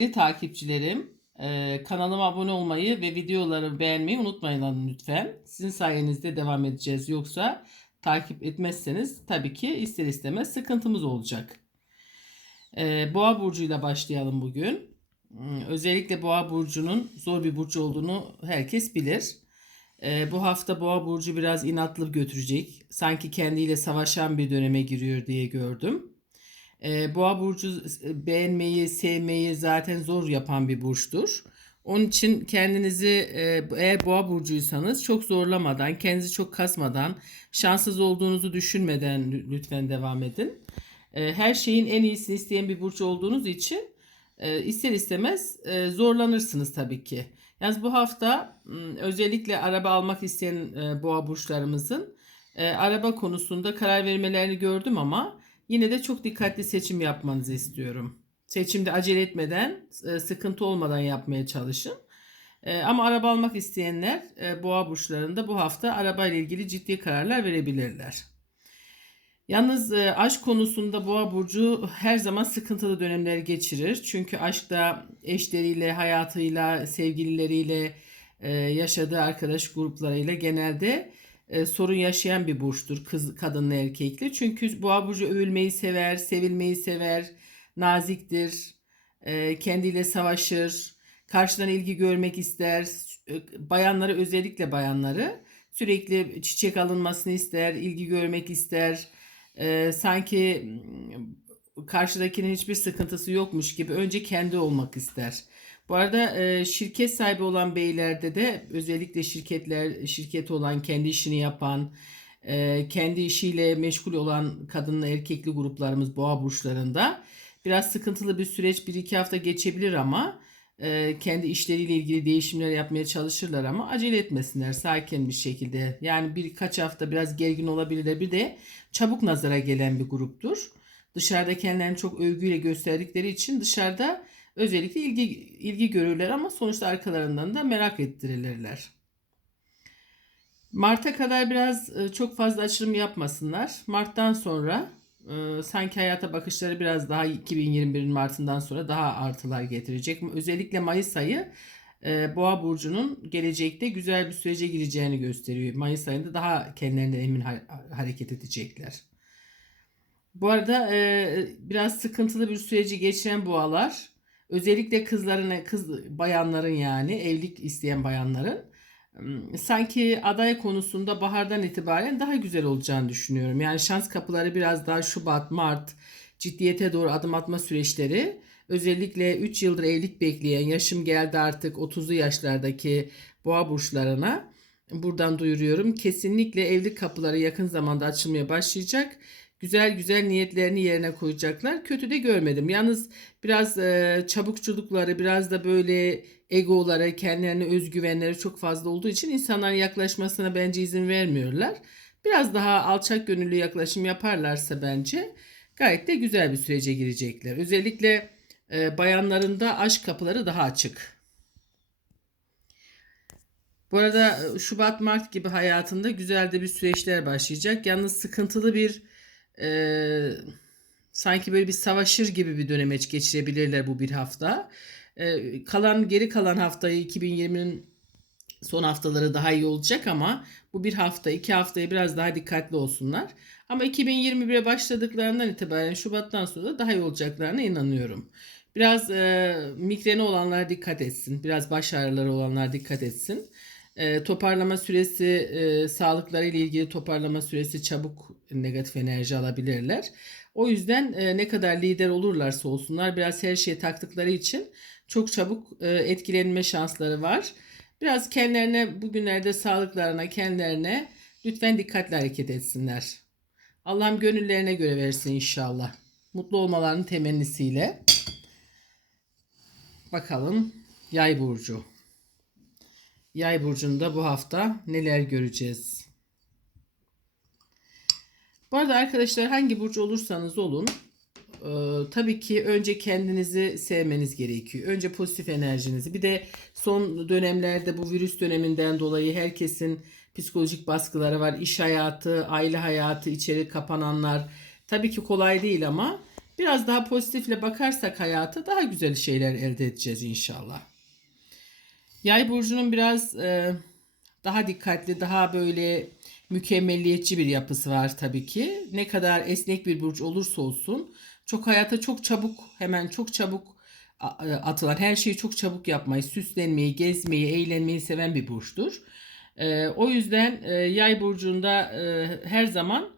Değerli takipçilerim, kanalıma abone olmayı ve videoları beğenmeyi unutmayın lütfen. Sizin sayenizde devam edeceğiz. Yoksa takip etmezseniz tabii ki ister istemez sıkıntımız olacak. Boğa burcuyla başlayalım bugün. Hmm, Özellikle Boğa burcunun zor bir burcu olduğunu herkes bilir. Bu hafta Boğa burcu biraz inatlı götürecek. Sanki kendiyle savaşan bir döneme giriyor diye gördüm. E, Boğa burcu e, beğenmeyi, sevmeyi zaten zor yapan bir burçtur. Onun için kendinizi e, eğer Boğa burcuysanız çok zorlamadan, kendinizi çok kasmadan, şanssız olduğunuzu düşünmeden lü- lütfen devam edin. E, her şeyin en iyisini isteyen bir burç olduğunuz için e, ister istemez e, zorlanırsınız tabii ki. Yalnız bu hafta özellikle araba almak isteyen e, boğa burçlarımızın e, araba konusunda karar vermelerini gördüm ama yine de çok dikkatli seçim yapmanızı istiyorum. Seçimde acele etmeden, e, sıkıntı olmadan yapmaya çalışın. E, Ama araba almak isteyenler e, boğa burçlarında bu hafta araba ile ilgili ciddi kararlar verebilirler. Yalnız aşk konusunda Boğa burcu her zaman sıkıntılı dönemler geçirir. Çünkü aşkta eşleriyle, hayatıyla, sevgilileriyle, yaşadığı arkadaş gruplarıyla genelde e, sorun yaşayan bir burçtur. Kız, kadınla erkekli. Çünkü Boğa burcu övülmeyi sever, sevilmeyi sever, naziktir, e, kendiyle savaşır, karşıdan ilgi görmek ister. E, Bayanları özellikle bayanları sürekli çiçek alınmasını ister, ilgi görmek ister. Ee, sanki karşıdakinin hiçbir sıkıntısı yokmuş gibi önce kendi olmak ister. Bu arada e, şirket sahibi olan beylerde de özellikle şirketler şirketi olan kendi işini yapan e, kendi işiyle meşgul olan kadınla erkekli gruplarımız boğa burçlarında biraz sıkıntılı bir süreç bir iki hafta geçebilir ama e, kendi işleriyle ilgili değişimler yapmaya çalışırlar ama acele etmesinler sakin bir şekilde. Yani birkaç hafta biraz gergin olabilirler. Bir de çabuk nazara gelen bir gruptur. Dışarıda kendilerini çok övgüyle gösterdikleri için dışarıda özellikle ilgi ilgi görürler ama sonuçta arkalarından da merak ettirilirler. Mart'a kadar biraz e, çok fazla açılım yapmasınlar. Mart'tan sonra e, sanki hayata bakışları biraz daha 2021'in Mart'ından sonra daha artılar getirecek. Özellikle Mayıs ayı e, Boğa burcunun gelecekte güzel bir sürece gireceğini gösteriyor. Mayıs ayında daha kendilerinden emin ha- hareket edecekler. Bu arada biraz sıkıntılı bir süreci geçiren boğalar özellikle kızlarına kız bayanların yani evlilik isteyen bayanların sanki aday konusunda bahardan itibaren daha güzel olacağını düşünüyorum. Yani şans kapıları biraz daha Şubat, Mart ciddiyete doğru adım atma süreçleri özellikle 3 yıldır evlilik bekleyen yaşım geldi artık 30'lu yaşlardaki boğa burçlarına buradan duyuruyorum. Kesinlikle evlilik kapıları yakın zamanda açılmaya başlayacak. Güzel güzel niyetlerini yerine koyacaklar. Kötü de görmedim. Yalnız biraz e, çabukçulukları, biraz da böyle egoları, kendilerine özgüvenleri çok fazla olduğu için insanların yaklaşmasına bence izin vermiyorlar. Biraz daha alçak gönüllü yaklaşım yaparlarsa bence gayet de güzel bir sürece girecekler. Özellikle e, bayanların aşk kapıları daha açık. Bu arada e, Şubat Mart gibi hayatında güzel de bir süreçler başlayacak. Yalnız sıkıntılı bir e, sanki böyle bir savaşır gibi bir dönemeç geçirebilirler bu bir hafta. E, kalan geri kalan haftayı 2020'nin son haftaları daha iyi olacak ama bu bir hafta iki haftayı biraz daha dikkatli olsunlar. Ama 2021'e başladıklarından itibaren Şubat'tan sonra daha iyi olacaklarına inanıyorum. Biraz e, migreni olanlar dikkat etsin. Biraz baş ağrıları olanlar dikkat etsin. E, toparlama süresi, e, sağlıkları ile ilgili toparlama süresi çabuk negatif enerji alabilirler. O yüzden e, ne kadar lider olurlarsa olsunlar biraz her şeye taktıkları için çok çabuk e, etkilenme şansları var. Biraz kendilerine bugünlerde sağlıklarına, kendilerine lütfen dikkatli hareket etsinler. Allah'ım gönüllerine göre versin inşallah. Mutlu olmalarının temennisiyle. Bakalım Yay burcu. Yay burcunda bu hafta neler göreceğiz? Bu arada arkadaşlar hangi burcu olursanız olun e, tabii ki önce kendinizi sevmeniz gerekiyor. Önce pozitif enerjinizi. Bir de son dönemlerde bu virüs döneminden dolayı herkesin psikolojik baskıları var. İş hayatı, aile hayatı, içeri kapananlar. Tabii ki kolay değil ama Biraz daha pozitifle bakarsak hayata daha güzel şeyler elde edeceğiz inşallah. Yay burcunun biraz e, daha dikkatli, daha böyle mükemmelliyetçi bir yapısı var tabii ki. Ne kadar esnek bir burç olursa olsun çok hayata çok çabuk, hemen çok çabuk e, atılan, her şeyi çok çabuk yapmayı, süslenmeyi, gezmeyi, eğlenmeyi seven bir burçtur. E, o yüzden e, yay burcunda e, her zaman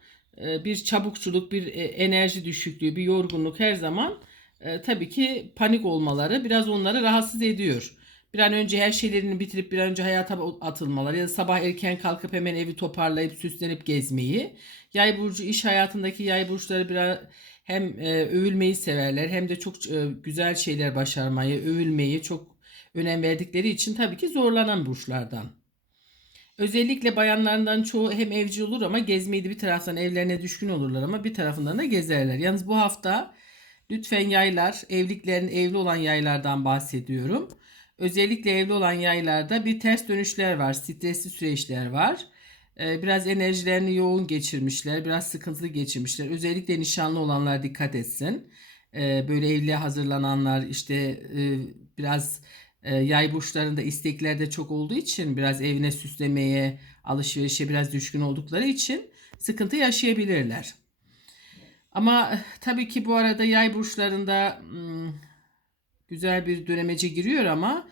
e, bir çabukçuluk, bir e, enerji düşüklüğü, bir yorgunluk her zaman e, tabii ki panik olmaları biraz onları rahatsız ediyor. Bir an önce her şeylerini bitirip bir an önce hayata atılmaları ya da sabah erken kalkıp hemen evi toparlayıp süslenip gezmeyi. Yay burcu iş hayatındaki yay burçları biraz hem e, övülmeyi severler hem de çok e, güzel şeyler başarmayı, övülmeyi çok önem verdikleri için tabii ki zorlanan burçlardan. Özellikle bayanlardan çoğu hem evci olur ama gezmeyi de bir taraftan evlerine düşkün olurlar ama bir tarafından da gezerler. Yalnız bu hafta lütfen yaylar, evliliklerin evli olan yaylardan bahsediyorum. Özellikle evli olan yaylarda bir ters dönüşler var, stresli süreçler var. Ee, Biraz enerjilerini yoğun geçirmişler, biraz sıkıntılı geçirmişler. Özellikle nişanlı olanlar dikkat etsin. Ee, Böyle evliliğe hazırlananlar işte e, biraz e, yay burçlarında istekler de çok olduğu için biraz evine süslemeye, alışverişe biraz düşkün oldukları için sıkıntı yaşayabilirler. Ama eh, tabii ki bu arada yay burçlarında hmm, güzel bir dönemece giriyor ama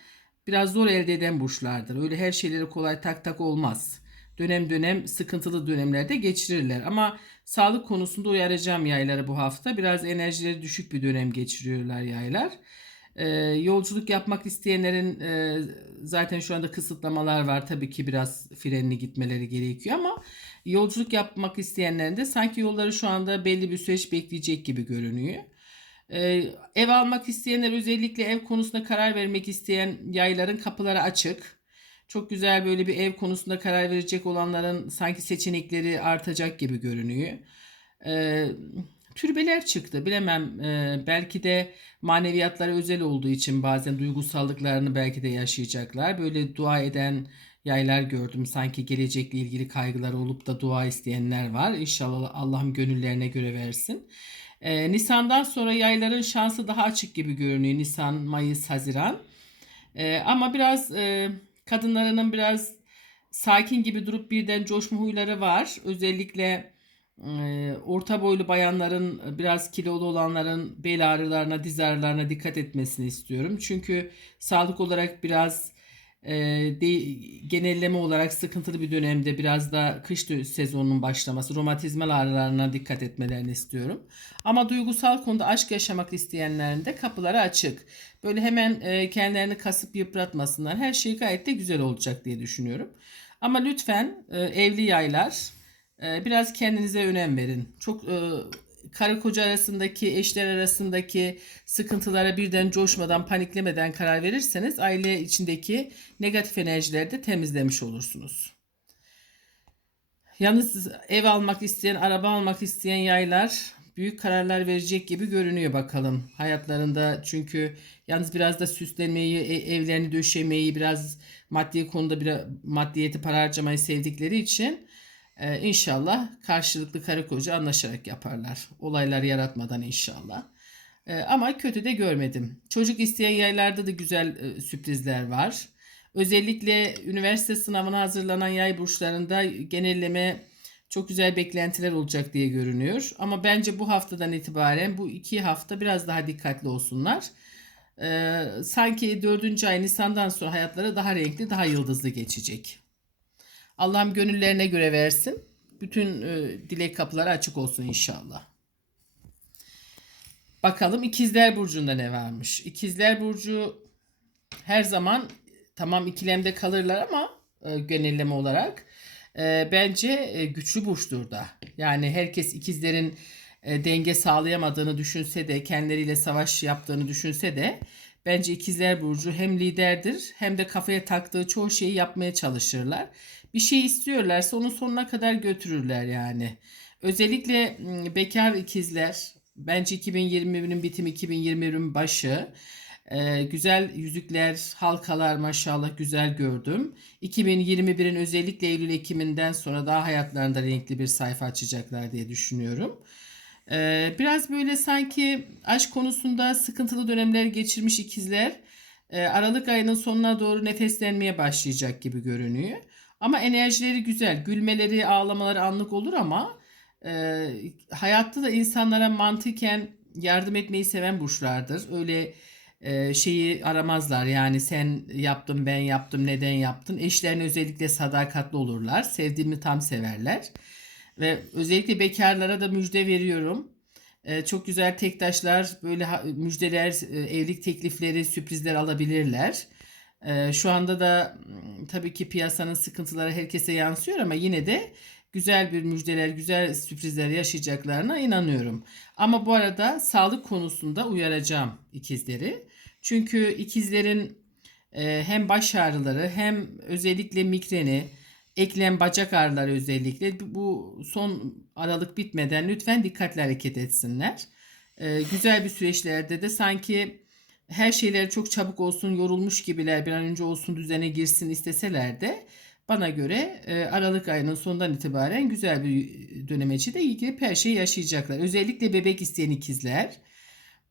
biraz zor elde eden burçlardır. Öyle her şeyleri kolay tak tak olmaz. Dönem dönem sıkıntılı dönemlerde geçirirler. Ama sağlık konusunda uyaracağım yayları bu hafta. Biraz enerjileri düşük bir dönem geçiriyorlar yaylar. Ee, yolculuk yapmak isteyenlerin e, zaten şu anda kısıtlamalar var. Tabii ki biraz frenli gitmeleri gerekiyor ama yolculuk yapmak isteyenlerin de sanki yolları şu anda belli bir süreç bekleyecek gibi görünüyor. Ee, ev almak isteyenler özellikle ev konusunda karar vermek isteyen yayların kapıları açık. Çok güzel böyle bir ev konusunda karar verecek olanların sanki seçenekleri artacak gibi görünüyor. Ee, türbeler çıktı. Bilemem e, belki de maneviyatları özel olduğu için bazen duygusallıklarını belki de yaşayacaklar. Böyle dua eden yaylar gördüm. Sanki gelecekle ilgili kaygıları olup da dua isteyenler var. İnşallah Allah'ım gönüllerine göre versin. Ee, Nisan'dan sonra yayların şansı daha açık gibi görünüyor. Nisan, Mayıs, Haziran. Ee, ama biraz e, kadınlarının biraz sakin gibi durup birden coşma huyları var. Özellikle e, orta boylu bayanların biraz kilolu olanların bel ağrılarına, diz ağrılarına dikkat etmesini istiyorum. Çünkü sağlık olarak biraz e, de, genelleme olarak sıkıntılı bir dönemde biraz da kış sezonunun başlaması, romatizmal ağrılarına dikkat etmelerini istiyorum. Ama duygusal konuda aşk yaşamak isteyenlerin de kapıları açık. Böyle hemen e, kendilerini kasıp yıpratmasınlar. Her şey gayet de güzel olacak diye düşünüyorum. Ama lütfen e, evli yaylar e, biraz kendinize önem verin. Çok e, karı koca arasındaki, eşler arasındaki sıkıntılara birden coşmadan, paniklemeden karar verirseniz aile içindeki negatif enerjileri de temizlemiş olursunuz. Yalnız ev almak isteyen, araba almak isteyen yaylar büyük kararlar verecek gibi görünüyor bakalım hayatlarında. Çünkü yalnız biraz da süslenmeyi, e- evlerini döşemeyi, biraz maddi konuda bir maddiyeti para harcamayı sevdikleri için e, inşallah karşılıklı karı koca anlaşarak yaparlar. Olaylar yaratmadan inşallah. E, ama kötü de görmedim. Çocuk isteyen yaylarda da güzel e, sürprizler var. Özellikle üniversite sınavına hazırlanan yay burçlarında genelleme çok güzel beklentiler olacak diye görünüyor. Ama bence bu haftadan itibaren bu iki hafta biraz daha dikkatli olsunlar. Ee, sanki dördüncü ay Nisan'dan sonra hayatları daha renkli, daha yıldızlı geçecek. Allah'ım gönüllerine göre versin. Bütün e, dilek kapıları açık olsun inşallah. Bakalım İkizler Burcu'nda ne varmış? İkizler Burcu her zaman tamam ikilemde kalırlar ama e, genelleme olarak e, bence e, güçlü burçtur da. Yani herkes ikizlerin e, denge sağlayamadığını düşünse de kendileriyle savaş yaptığını düşünse de bence ikizler burcu hem liderdir hem de kafaya taktığı çoğu şeyi yapmaya çalışırlar. Bir şey istiyorlarsa onun sonuna kadar götürürler yani. Özellikle bekar ikizler bence 2021'in bitimi 2021'in başı ee, güzel yüzükler, halkalar maşallah güzel gördüm. 2021'in özellikle Eylül-Ekim'inden sonra daha hayatlarında renkli bir sayfa açacaklar diye düşünüyorum. Ee, biraz böyle sanki aşk konusunda sıkıntılı dönemler geçirmiş ikizler Aralık ayının sonuna doğru nefeslenmeye başlayacak gibi görünüyor. Ama enerjileri güzel. Gülmeleri, ağlamaları anlık olur ama e, hayatta da insanlara mantıken yardım etmeyi seven burçlardır. Öyle e, şeyi aramazlar. Yani sen yaptın, ben yaptım, neden yaptın? Eşlerine özellikle sadakatli olurlar. Sevdiğimi tam severler. Ve özellikle bekarlara da müjde veriyorum. Ee, çok güzel tektaşlar böyle ha- müjdeler, e, evlilik teklifleri, sürprizler alabilirler. Ee, şu anda da mm, tabii ki piyasanın sıkıntıları herkese yansıyor ama yine de güzel bir müjdeler, güzel sürprizler yaşayacaklarına inanıyorum. Ama bu arada sağlık konusunda uyaracağım ikizleri. Çünkü ikizlerin e, hem baş ağrıları hem özellikle migreni, eklem bacak ağrıları özellikle bu son aralık bitmeden lütfen dikkatli hareket etsinler. Ee, güzel bir süreçlerde de sanki her şeyler çok çabuk olsun, yorulmuş gibiler, bir an önce olsun düzene girsin isteseler de bana göre e, Aralık ayının sonundan itibaren güzel bir dönemeci de ilgili her şeyi yaşayacaklar. Özellikle bebek isteyen ikizler.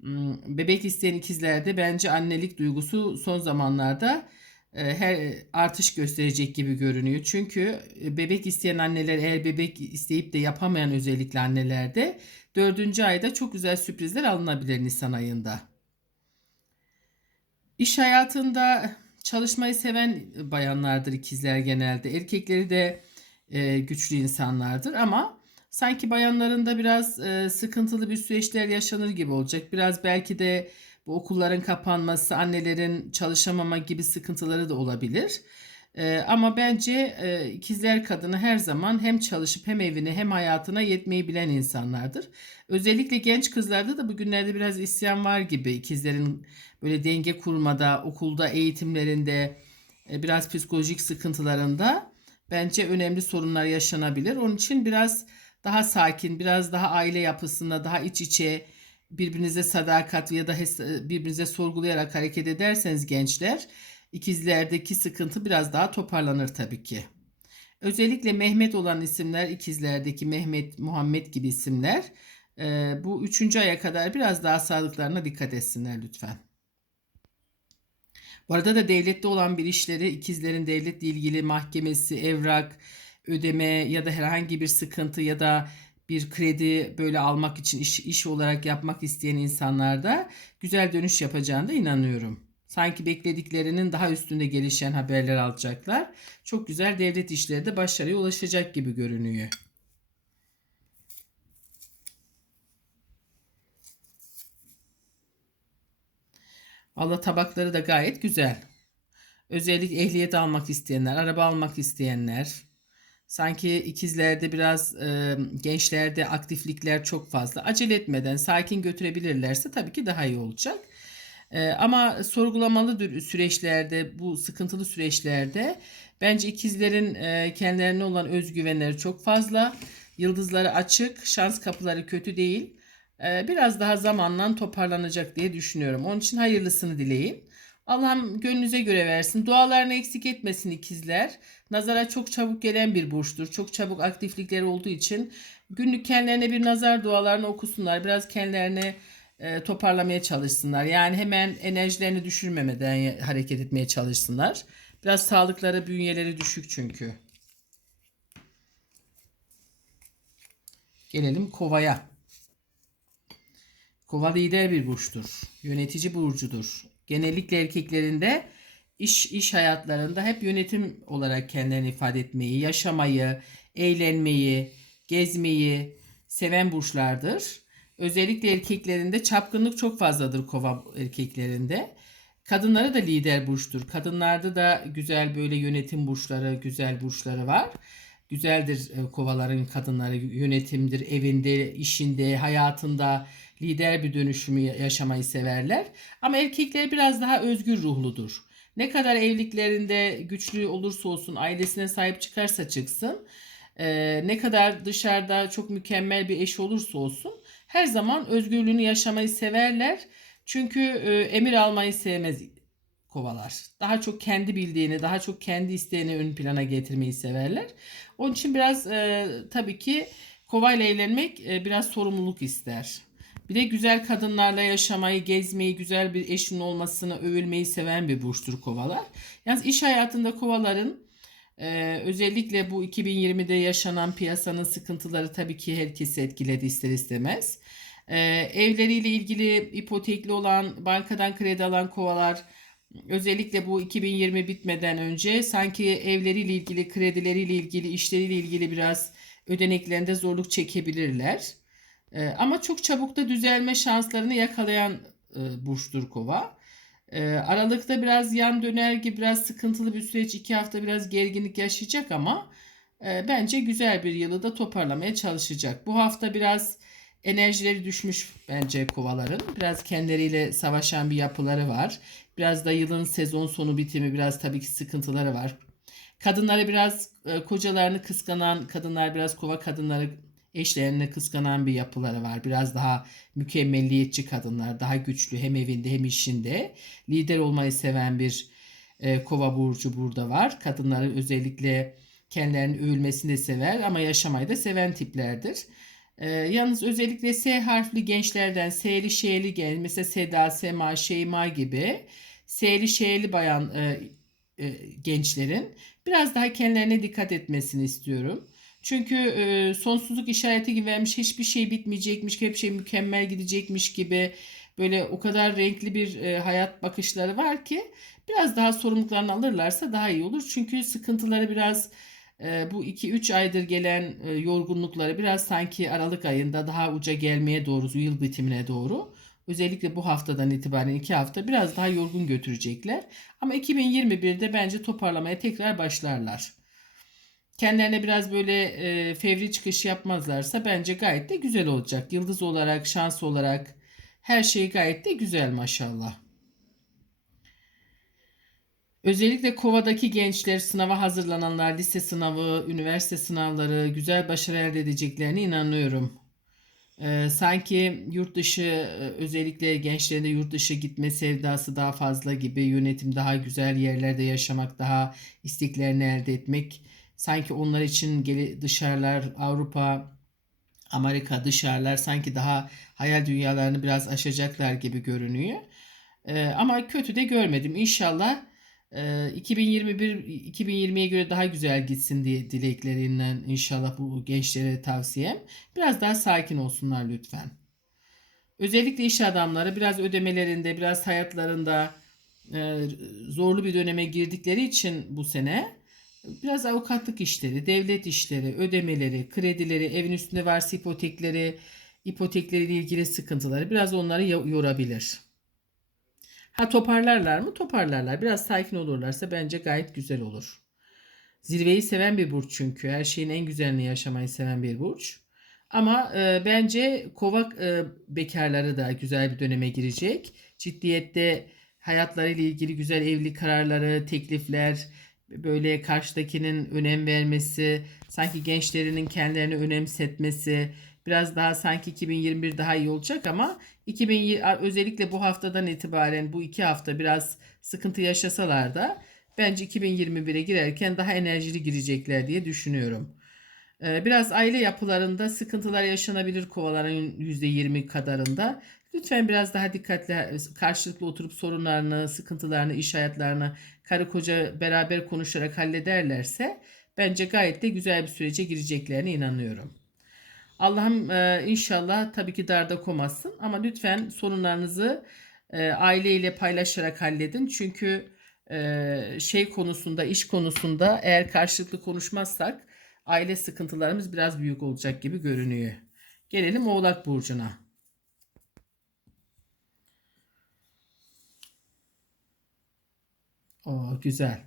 Hmm, Bebek isteyen ikizlerde bence annelik duygusu son zamanlarda e, her artış gösterecek gibi görünüyor. Çünkü e, bebek isteyen anneler eğer bebek isteyip de yapamayan özellikle annelerde dördüncü ayda çok güzel sürprizler alınabilir Nisan ayında. İş hayatında çalışmayı seven bayanlardır ikizler genelde. Erkekleri de e, güçlü insanlardır ama sanki bayanların da biraz e, sıkıntılı bir süreçler yaşanır gibi olacak. Biraz belki de bu okulların kapanması, annelerin çalışamama gibi sıkıntıları da olabilir. E, ama bence e, ikizler kadını her zaman hem çalışıp hem evine hem hayatına yetmeyi bilen insanlardır. Özellikle genç kızlarda da bugünlerde biraz isyan var gibi ikizlerin böyle denge kurmada, okulda, eğitimlerinde, e, biraz psikolojik sıkıntılarında bence önemli sorunlar yaşanabilir. Onun için biraz daha sakin, biraz daha aile yapısında, daha iç içe, birbirinize sadakat ya da hes- birbirinize sorgulayarak hareket ederseniz gençler, ikizlerdeki sıkıntı biraz daha toparlanır tabii ki. Özellikle Mehmet olan isimler, ikizlerdeki Mehmet, Muhammed gibi isimler, e, bu üçüncü aya kadar biraz daha sağlıklarına dikkat etsinler lütfen. Bu arada da devlette olan bir işleri ikizlerin devletle ilgili mahkemesi, evrak, ödeme ya da herhangi bir sıkıntı ya da bir kredi böyle almak için iş, iş olarak yapmak isteyen insanlarda güzel dönüş yapacağına inanıyorum. Sanki beklediklerinin daha üstünde gelişen haberler alacaklar. Çok güzel devlet işleri de başarıya ulaşacak gibi görünüyor. Valla tabakları da gayet güzel. Özellikle ehliyet almak isteyenler, araba almak isteyenler. Sanki ikizlerde biraz e, gençlerde aktiflikler çok fazla. Acele etmeden sakin götürebilirlerse tabii ki daha iyi olacak. E, ama sorgulamalı süreçlerde, bu sıkıntılı süreçlerde bence ikizlerin e, kendilerine olan özgüvenleri çok fazla. Yıldızları açık, şans kapıları kötü değil. E, biraz daha zamanla toparlanacak diye düşünüyorum. Onun için hayırlısını dileyin. Allah'ım gönlünüze göre versin. Dualarını eksik etmesin ikizler. Nazara çok çabuk gelen bir burçtur. Çok çabuk aktiflikleri olduğu için günlük kendilerine bir nazar dualarını okusunlar. Biraz kendilerini e, toparlamaya çalışsınlar. Yani hemen enerjilerini düşürmemeden hareket etmeye çalışsınlar. Biraz sağlıkları, bünyeleri düşük çünkü. Gelelim kovaya. Kova lider bir burçtur. Yönetici burcudur. Genellikle erkeklerinde iş iş hayatlarında hep yönetim olarak kendilerini ifade etmeyi, yaşamayı, eğlenmeyi, gezmeyi seven burçlardır. Özellikle erkeklerinde çapkınlık çok fazladır kova erkeklerinde. Kadınları da lider burçtur. Kadınlarda da güzel böyle yönetim burçları, güzel burçları var. Güzeldir e, kovaların kadınları yönetimdir, evinde, işinde, hayatında lider bir dönüşümü ya- yaşamayı severler. Ama erkekler biraz daha özgür ruhludur. Ne kadar evliliklerinde güçlü olursa olsun, ailesine sahip çıkarsa çıksın, e, ne kadar dışarıda çok mükemmel bir eş olursa olsun, her zaman özgürlüğünü yaşamayı severler. Çünkü e, emir almayı sevmez kovalar. Daha çok kendi bildiğini, daha çok kendi isteğini ön plana getirmeyi severler. Onun için biraz e, tabii ki Kova ile evlenmek e, biraz sorumluluk ister. Bir de güzel kadınlarla yaşamayı, gezmeyi, güzel bir eşin olmasını, övülmeyi seven bir burçtur kovalar. Yalnız iş hayatında kovaların e, özellikle bu 2020'de yaşanan piyasanın sıkıntıları tabii ki herkesi etkiledi ister istemez. E, evleriyle ilgili ipotekli olan, bankadan kredi alan kovalar özellikle bu 2020 bitmeden önce sanki evleriyle ilgili, kredileriyle ilgili, işleriyle ilgili biraz ödeneklerinde zorluk çekebilirler. E, ama çok çabuk da düzelme şanslarını yakalayan e, burçtur kova. E, Aralıkta biraz yan döner gibi biraz sıkıntılı bir süreç. iki hafta biraz gerginlik yaşayacak ama e, bence güzel bir yılı da toparlamaya çalışacak. Bu hafta biraz enerjileri düşmüş bence kovaların. Biraz kendileriyle savaşan bir yapıları var. Biraz da yılın sezon sonu bitimi biraz tabii ki sıkıntıları var. Kadınları biraz e, kocalarını kıskanan kadınlar biraz kova kadınları eşlerini kıskanan bir yapıları var. Biraz daha mükemmelliyetçi kadınlar, daha güçlü hem evinde hem işinde. Lider olmayı seven bir e, kova burcu burada var. Kadınların özellikle kendilerinin övülmesini de sever ama yaşamayı da seven tiplerdir. E, yalnız özellikle S harfli gençlerden S'li Ş'li genç mesela Seda, Sema, Şeyma gibi S'li Ş'li bayan e, e, gençlerin biraz daha kendilerine dikkat etmesini istiyorum. Çünkü e, sonsuzluk işareti gibi vermiş hiçbir şey bitmeyecekmiş, hep şey mükemmel gidecekmiş gibi böyle o kadar renkli bir e, hayat bakışları var ki biraz daha sorumluluklarını alırlarsa daha iyi olur. Çünkü sıkıntıları biraz e, bu 2-3 aydır gelen e, yorgunlukları biraz sanki Aralık ayında daha uca gelmeye doğru, yıl bitimine doğru. Özellikle bu haftadan itibaren 2 hafta biraz daha yorgun götürecekler. Ama 2021'de bence toparlamaya tekrar başlarlar kendilerine biraz böyle e, fevri çıkış yapmazlarsa bence gayet de güzel olacak. Yıldız olarak, şans olarak her şey gayet de güzel maşallah. Özellikle Kova'daki gençler, sınava hazırlananlar, lise sınavı, üniversite sınavları güzel başarı elde edeceklerine inanıyorum. Ee, sanki yurt dışı e, özellikle gençlerin de yurt dışı gitme sevdası daha fazla gibi yönetim daha güzel yerlerde yaşamak daha isteklerini elde etmek sanki onlar için geri dışarılar Avrupa Amerika dışarılar sanki daha hayal dünyalarını biraz aşacaklar gibi görünüyor. Ee, ama kötü de görmedim. İnşallah e, 2021 2020'ye göre daha güzel gitsin diye dileklerinden inşallah bu gençlere tavsiyem. Biraz daha sakin olsunlar lütfen. Özellikle iş adamları biraz ödemelerinde, biraz hayatlarında e, zorlu bir döneme girdikleri için bu sene biraz avukatlık işleri, devlet işleri, ödemeleri, kredileri, evin üstünde varsa ipotekleri, ipotekleriyle ilgili sıkıntıları biraz onları yorabilir. Ha toparlarlar mı? Toparlarlar. Biraz sakin olurlarsa bence gayet güzel olur. Zirveyi seven bir burç çünkü. Her şeyin en güzelini yaşamayı seven bir burç. Ama e, bence kova e, bekarları da güzel bir döneme girecek. Ciddiyette hayatlarıyla ilgili güzel evlilik kararları, teklifler, böyle karşıdakinin önem vermesi, sanki gençlerinin kendilerini önemsetmesi, biraz daha sanki 2021 daha iyi olacak ama 2020 özellikle bu haftadan itibaren bu iki hafta biraz sıkıntı yaşasalar da bence 2021'e girerken daha enerjili girecekler diye düşünüyorum. Ee, biraz aile yapılarında sıkıntılar yaşanabilir kovaların %20 kadarında. Lütfen biraz daha dikkatli karşılıklı oturup sorunlarını, sıkıntılarını, iş hayatlarını karı koca beraber konuşarak hallederlerse bence gayet de güzel bir sürece gireceklerine inanıyorum. Allah'ım e, inşallah tabii ki darda komasın ama lütfen sorunlarınızı e, aileyle paylaşarak halledin. Çünkü e, şey konusunda, iş konusunda eğer karşılıklı konuşmazsak aile sıkıntılarımız biraz büyük olacak gibi görünüyor. Gelelim Oğlak Burcu'na. O güzel.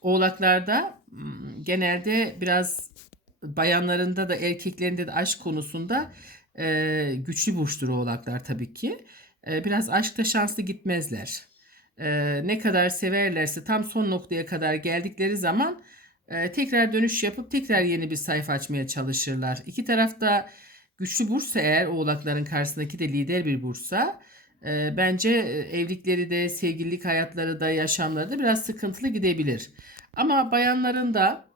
Oğlaklarda hmm, genelde biraz bayanlarında da erkeklerinde de aşk konusunda e, güçlü burçtur oğlaklar tabii ki. E, biraz aşkta şanslı gitmezler. E, ne kadar severlerse tam son noktaya kadar geldikleri zaman e, tekrar dönüş yapıp tekrar yeni bir sayfa açmaya çalışırlar. İki tarafta güçlü burçsa eğer oğlakların karşısındaki de lider bir burçsa e, bence evlilikleri de sevgililik hayatları da yaşamları da biraz sıkıntılı gidebilir. Ama bayanların da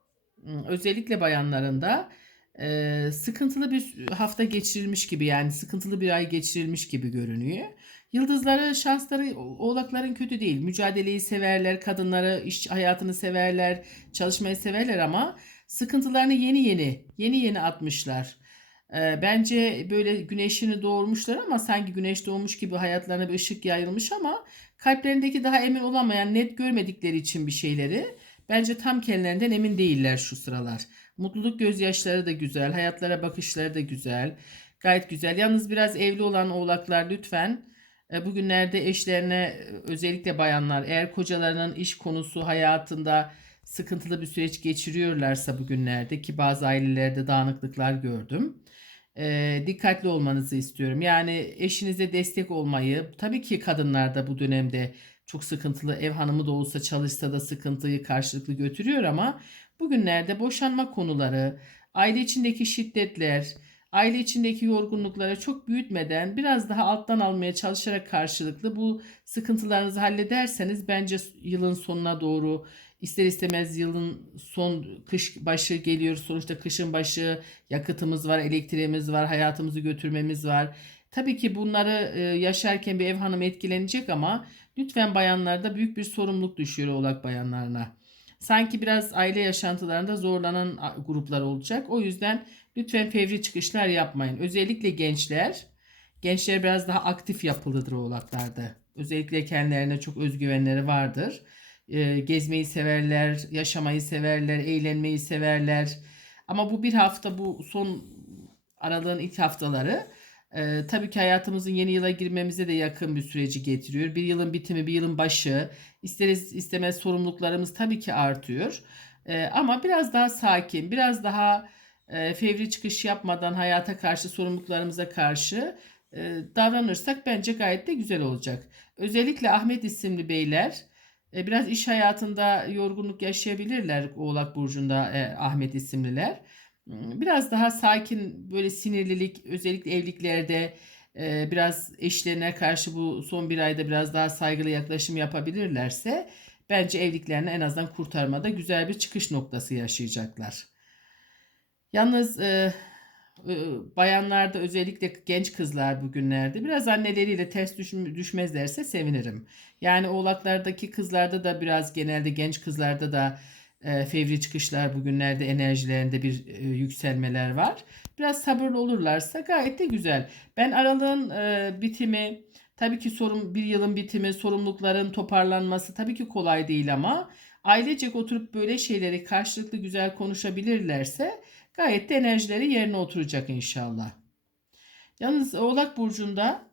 özellikle bayanların da Ee, sıkıntılı bir hafta geçirilmiş gibi yani sıkıntılı bir ay geçirilmiş gibi görünüyor. Yıldızları, şansları oğlakların kötü değil. Mücadeleyi severler, kadınları, iş hayatını severler, çalışmayı severler ama sıkıntılarını yeni yeni, yeni yeni atmışlar. Ee, bence böyle güneşini doğurmuşlar ama sanki güneş doğmuş gibi hayatlarına bir ışık yayılmış ama kalplerindeki daha emin olamayan, net görmedikleri için bir şeyleri bence tam kendilerinden emin değiller şu sıralar. Mutluluk gözyaşları da güzel, hayatlara bakışları da güzel. Gayet güzel. Yalnız biraz evli olan oğlaklar lütfen e, bugünlerde eşlerine e, özellikle bayanlar eğer kocalarının iş konusu hayatında sıkıntılı bir süreç geçiriyorlarsa bugünlerde ki bazı ailelerde dağınıklıklar gördüm. E, dikkatli olmanızı istiyorum. Yani eşinize destek olmayı tabii ki kadınlar da bu dönemde çok sıkıntılı ev hanımı da olsa çalışsa da sıkıntıyı karşılıklı götürüyor ama bugünlerde boşanma konuları, aile içindeki şiddetler, aile içindeki yorgunlukları çok büyütmeden biraz daha alttan almaya çalışarak karşılıklı bu sıkıntılarınızı hallederseniz bence yılın sonuna doğru ister istemez yılın son kış başı geliyor. Sonuçta kışın başı yakıtımız var, elektriğimiz var, hayatımızı götürmemiz var. Tabii ki bunları e, yaşarken bir ev hanımı etkilenecek ama lütfen bayanlarda büyük bir sorumluluk düşüyor oğlak bayanlarına. Sanki biraz aile yaşantılarında zorlanan gruplar olacak. O yüzden lütfen fevri çıkışlar yapmayın. Özellikle gençler. Gençler biraz daha aktif yapılıdır oğlaklarda. Özellikle kendilerine çok özgüvenleri vardır. Ee, gezmeyi severler, yaşamayı severler, eğlenmeyi severler. Ama bu bir hafta bu son aralığın ilk haftaları e, tabii ki hayatımızın yeni yıla girmemize de yakın bir süreci getiriyor. Bir yılın bitimi, bir yılın başı. İsteriz istemez sorumluluklarımız tabii ki artıyor. E, ama biraz daha sakin, biraz daha e, fevri çıkış yapmadan hayata karşı, sorumluluklarımıza karşı e, davranırsak bence gayet de güzel olacak. Özellikle Ahmet isimli beyler e, biraz iş hayatında yorgunluk yaşayabilirler Oğlak Burcu'nda e, Ahmet isimliler. Hmm, biraz daha sakin böyle sinirlilik özellikle evliliklerde e, biraz eşlerine karşı bu son bir ayda biraz daha saygılı yaklaşım yapabilirlerse bence evliliklerini en azından kurtarmada güzel bir çıkış noktası yaşayacaklar. Yalnız e, e, bayanlarda özellikle genç kızlar bugünlerde biraz anneleriyle ters düş, düşmezlerse sevinirim. Yani oğlaklardaki kızlarda da biraz genelde genç kızlarda da fevri çıkışlar bugünlerde enerjilerinde bir e, yükselmeler var. Biraz sabırlı olurlarsa gayet de güzel. Ben aralığın e, bitimi tabii ki sorun bir yılın bitimi, sorumlulukların toparlanması tabii ki kolay değil ama ailecek oturup böyle şeyleri karşılıklı güzel konuşabilirlerse gayet de enerjileri yerine oturacak inşallah. Yalnız Oğlak Burcu'nda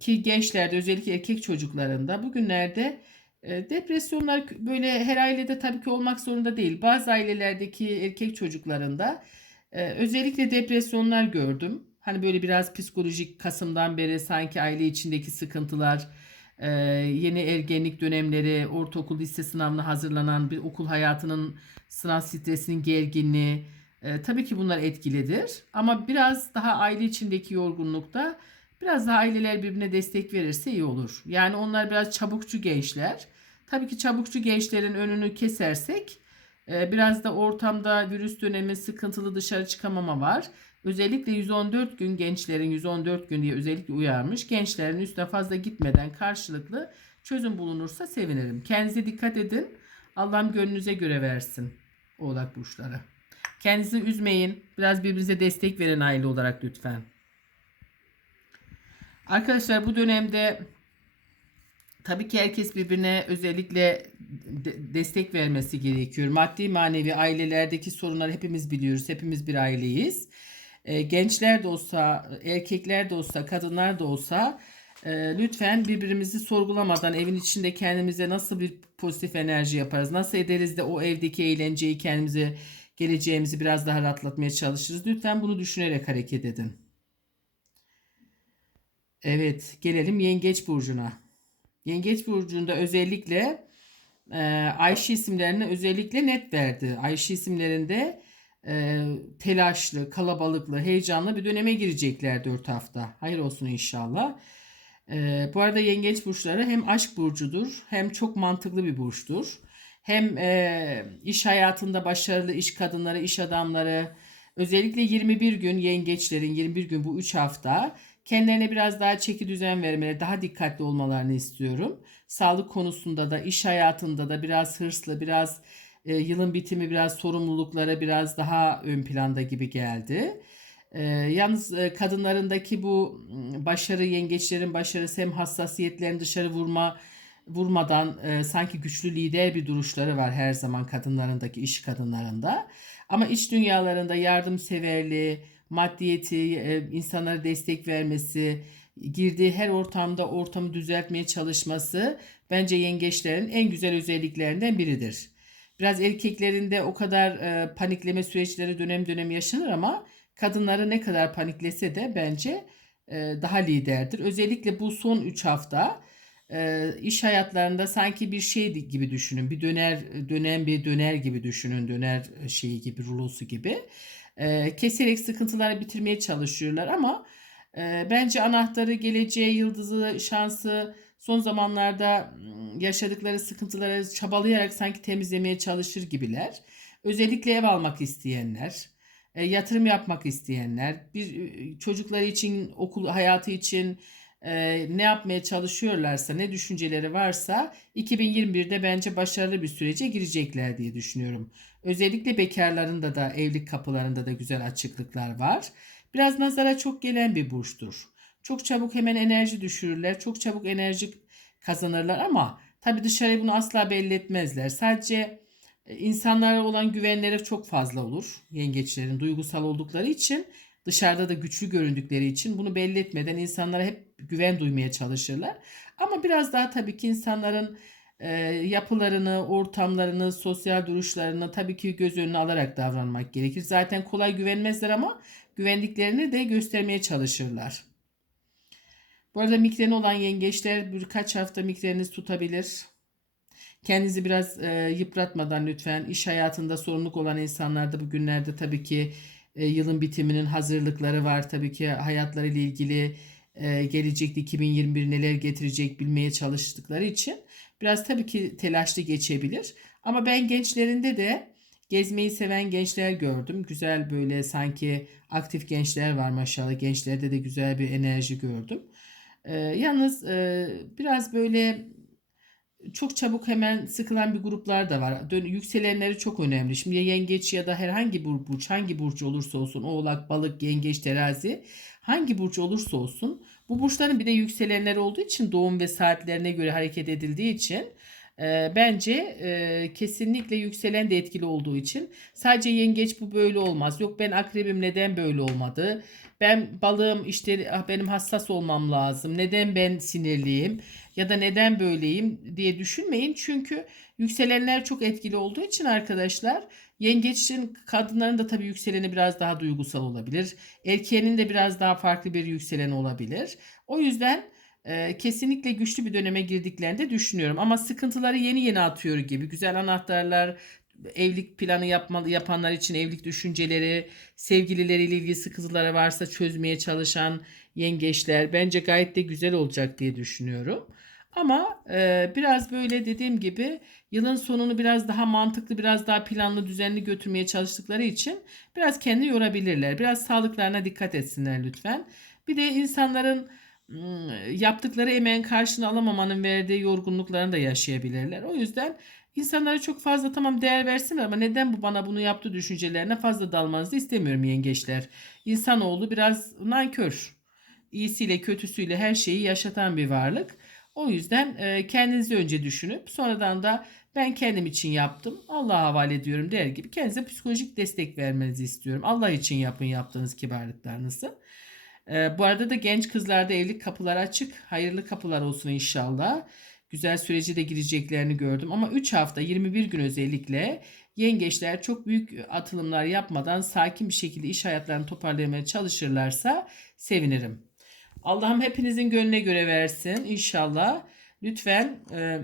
ki gençlerde özellikle erkek çocuklarında bugünlerde depresyonlar böyle her ailede tabii ki olmak zorunda değil. Bazı ailelerdeki erkek çocuklarında özellikle depresyonlar gördüm. Hani böyle biraz psikolojik Kasım'dan beri sanki aile içindeki sıkıntılar, yeni ergenlik dönemleri, ortaokul lise sınavına hazırlanan bir okul hayatının sınav stresinin gerginliği, tabii ki bunlar etkilidir. Ama biraz daha aile içindeki yorgunlukta biraz daha aileler birbirine destek verirse iyi olur. Yani onlar biraz çabukçu gençler. Tabii ki çabukçu gençlerin önünü kesersek biraz da ortamda virüs dönemi sıkıntılı dışarı çıkamama var. Özellikle 114 gün gençlerin 114 gün diye özellikle uyarmış. Gençlerin üstüne fazla gitmeden karşılıklı çözüm bulunursa sevinirim. Kendinize dikkat edin. Allah'ım gönlünüze göre versin oğlak burçları. Kendinizi üzmeyin. Biraz birbirinize destek verin aile olarak lütfen. Arkadaşlar bu dönemde tabii ki herkes birbirine özellikle de destek vermesi gerekiyor. Maddi manevi ailelerdeki sorunları hepimiz biliyoruz. Hepimiz bir aileyiz. E, gençler de olsa, erkekler de olsa, kadınlar da olsa e, lütfen birbirimizi sorgulamadan evin içinde kendimize nasıl bir pozitif enerji yaparız? Nasıl ederiz de o evdeki eğlenceyi kendimize geleceğimizi biraz daha rahatlatmaya çalışırız. Lütfen bunu düşünerek hareket edin. Evet, gelelim Yengeç burcuna. Yengeç burcunda özellikle e, Ayşe isimlerine özellikle net verdi. Ayşe isimlerinde e, telaşlı, kalabalıklı, heyecanlı bir döneme girecekler 4 hafta. Hayır olsun inşallah. E, bu arada yengeç burçları hem aşk burcudur hem çok mantıklı bir burçtur. Hem e, iş hayatında başarılı iş kadınları, iş adamları, Özellikle 21 gün yengeçlerin 21 gün bu 3 hafta kendilerine biraz daha çeki düzen vermeleri, daha dikkatli olmalarını istiyorum. Sağlık konusunda da, iş hayatında da biraz hırslı, biraz e, yılın bitimi biraz sorumluluklara biraz daha ön planda gibi geldi. E, yalnız e, kadınlarındaki bu m, başarı, yengeçlerin başarısı hem hassasiyetlerini dışarı vurma vurmadan e, sanki güçlü lider bir duruşları var her zaman kadınlarındaki iş kadınlarında. Ama iç dünyalarında yardımseverliği, maddiyeti, e, insanlara destek vermesi, girdiği her ortamda ortamı düzeltmeye çalışması bence yengeçlerin en güzel özelliklerinden biridir. Biraz erkeklerinde o kadar e, panikleme süreçleri dönem dönem yaşanır ama kadınları ne kadar paniklese de bence e, daha liderdir. Özellikle bu son 3 hafta e, iş hayatlarında sanki bir şey gibi düşünün. Bir döner dönem bir döner gibi düşünün. Döner şeyi gibi, rulosu gibi. E, keserek sıkıntıları bitirmeye çalışıyorlar ama e, bence anahtarı, geleceğe, yıldızı, şansı son zamanlarda yaşadıkları sıkıntıları çabalayarak sanki temizlemeye çalışır gibiler. Özellikle ev almak isteyenler, e, yatırım yapmak isteyenler, bir e, çocukları için, okul hayatı için e, ne yapmaya çalışıyorlarsa, ne düşünceleri varsa 2021'de bence başarılı bir sürece girecekler diye düşünüyorum. Özellikle bekarlarında da evlilik kapılarında da güzel açıklıklar var. Biraz nazara çok gelen bir burçtur. Çok çabuk hemen enerji düşürürler. Çok çabuk enerji kazanırlar ama tabii dışarıya bunu asla belli etmezler. Sadece insanlara olan güvenleri çok fazla olur. Yengeçlerin duygusal oldukları için dışarıda da güçlü göründükleri için bunu belli etmeden insanlara hep güven duymaya çalışırlar. Ama biraz daha tabii ki insanların e, yapılarını, ortamlarını, sosyal duruşlarını tabii ki göz önüne alarak davranmak gerekir. Zaten kolay güvenmezler ama güvendiklerini de göstermeye çalışırlar. Bu arada migreni olan yengeçler birkaç hafta migreniniz tutabilir. Kendinizi biraz e, yıpratmadan lütfen iş hayatında sorumluluk olan insanlarda bugünlerde tabii ki e, yılın bitiminin hazırlıkları var. Tabii ki hayatlarıyla ilgili e, gelecekte 2021 neler getirecek bilmeye çalıştıkları için biraz tabii ki telaşlı geçebilir. Ama ben gençlerinde de gezmeyi seven gençler gördüm. Güzel böyle sanki aktif gençler var maşallah. Gençlerde de güzel bir enerji gördüm. E, yalnız e, biraz böyle çok çabuk hemen sıkılan bir gruplar da var. Dön yükselenleri çok önemli. Şimdi yengeç ya da herhangi bir burç, hangi burç olursa olsun, oğlak, balık, yengeç, terazi, hangi burç olursa olsun, bu burçların bir de yükselenleri olduğu için doğum ve saatlerine göre hareket edildiği için e, bence e, kesinlikle yükselen de etkili olduğu için sadece yengeç bu böyle olmaz. Yok ben akrebim neden böyle olmadı? Ben balığım işte ah, benim hassas olmam lazım. Neden ben sinirliyim? Ya da neden böyleyim diye düşünmeyin. Çünkü yükselenler çok etkili olduğu için arkadaşlar yengeçin kadınların da tabii yükseleni biraz daha duygusal olabilir. Erkeğinin de biraz daha farklı bir yükseleni olabilir. O yüzden e, kesinlikle güçlü bir döneme girdiklerini de düşünüyorum. Ama sıkıntıları yeni yeni atıyor gibi. Güzel anahtarlar, evlilik planı yapmalı yapanlar için evlilik düşünceleri, sevgilileriyle ilgili sıkıntıları varsa çözmeye çalışan yengeçler bence gayet de güzel olacak diye düşünüyorum. Ama e, biraz böyle dediğim gibi yılın sonunu biraz daha mantıklı, biraz daha planlı, düzenli götürmeye çalıştıkları için biraz kendi yorabilirler. Biraz sağlıklarına dikkat etsinler lütfen. Bir de insanların yaptıkları emeğin karşını alamamanın verdiği yorgunluklarını da yaşayabilirler. O yüzden insanlara çok fazla tamam değer versinler ama neden bu bana bunu yaptı düşüncelerine fazla dalmanızı istemiyorum yengeçler. İnsanoğlu biraz nankör. İyisiyle kötüsüyle her şeyi yaşatan bir varlık. O yüzden e, kendinizi önce düşünüp sonradan da ben kendim için yaptım. Allah'a havale ediyorum der gibi kendinize psikolojik destek vermenizi istiyorum. Allah için yapın yaptığınız kibarlıklarınızı. E, bu arada da genç kızlarda evlilik kapıları açık. Hayırlı kapılar olsun inşallah. Güzel süreci de gireceklerini gördüm. Ama 3 hafta 21 gün özellikle yengeçler çok büyük atılımlar yapmadan sakin bir şekilde iş hayatlarını toparlamaya çalışırlarsa sevinirim. Allah'ım hepinizin gönlüne göre versin inşallah. Lütfen e,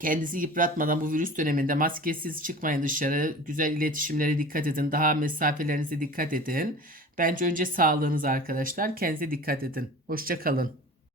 kendinizi yıpratmadan bu virüs döneminde maskesiz çıkmayın dışarı. Güzel iletişimlere dikkat edin. Daha mesafelerinize dikkat edin. Bence önce sağlığınız arkadaşlar. Kendinize dikkat edin. Hoşça kalın.